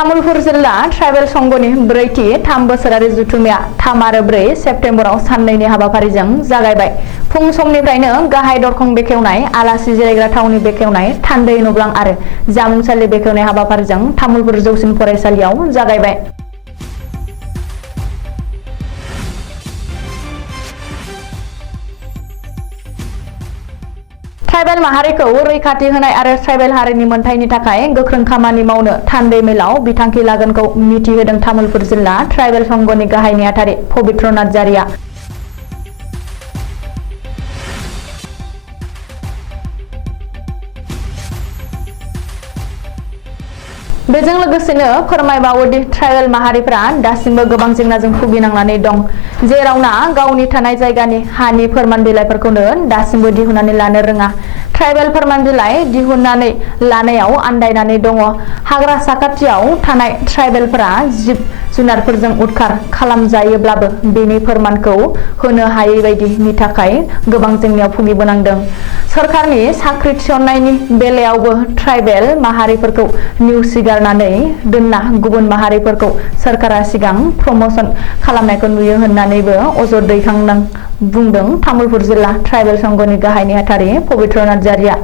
तामुलपुर जिल्ला ट्राइबेल संघनि ब्रैथि 3 बोसोरारि जुथुमाया 3 आरो 4 सेप्तेम्बराव साननैनि हाबाफारिजों जागायबाय। फुं समनिफ्रायनो गाहाय दरखं बेखेवनाय, आलासि जिरायग्रा थावनि बेखेवनाय, थान्दै नब्लां आरो जामुंसालि बेखेवनाय हाबाफारिजों तामुलपुर जौसिन फरायसालियाव जागायबाय। ट्राइबेल माहारिखौ रैखाथि होनाय आरो ट्राइबेल हारिनि मोनथायनि थाखाय गोख्रों खामानि मावनो थान्दै मेलाव बिथांखि लागोनखौ मिथिहोदों तामुलपुर जिल्ला ट्राइबेल संघनि गाहाय नेहाथारि पबित्र नार्जारिया। बेजों लोगोसेनो फोरमायबावोदि ट्राइबेल माहारिफ्रा दासिमबो गोबां जेंनाजों भुगिनांनानै दं, जेरावना गावनि थानाय जायगानि हानि फोरमान बिलाइफोरखौनो दासिमबो दिहुननानै लानो रोङा। ट्राइबेल फोरमान बिलाइ दिहुननानै लानायाव आन्दायनानै दङ। हाग्रा साखाथियाव थानाय ट्राइबेलफोरा जिब जुनारफोरजों उदखार खालामजायोब्लाबो बेनि फोरमानखौ होनो हायै बायदिनि थाखाय गोबां जेंनायाव भुगिबोनांदों। सरकारनि साख्रि थिसननायनि बेलायावबो ट्राइबेल माहारिफोरखौ नेवसिगारनानै दोनना गुबुन माहारिफोरखौ सरकारा सिगां प्रमोशन खालामनायखौ नुयो होननानैबो अजद दैखांदों बुंदों तामुलपुर जिल्ला ट्राइबेल संघनि गाहाय नेहाथारि पबित्र नार्जारिया।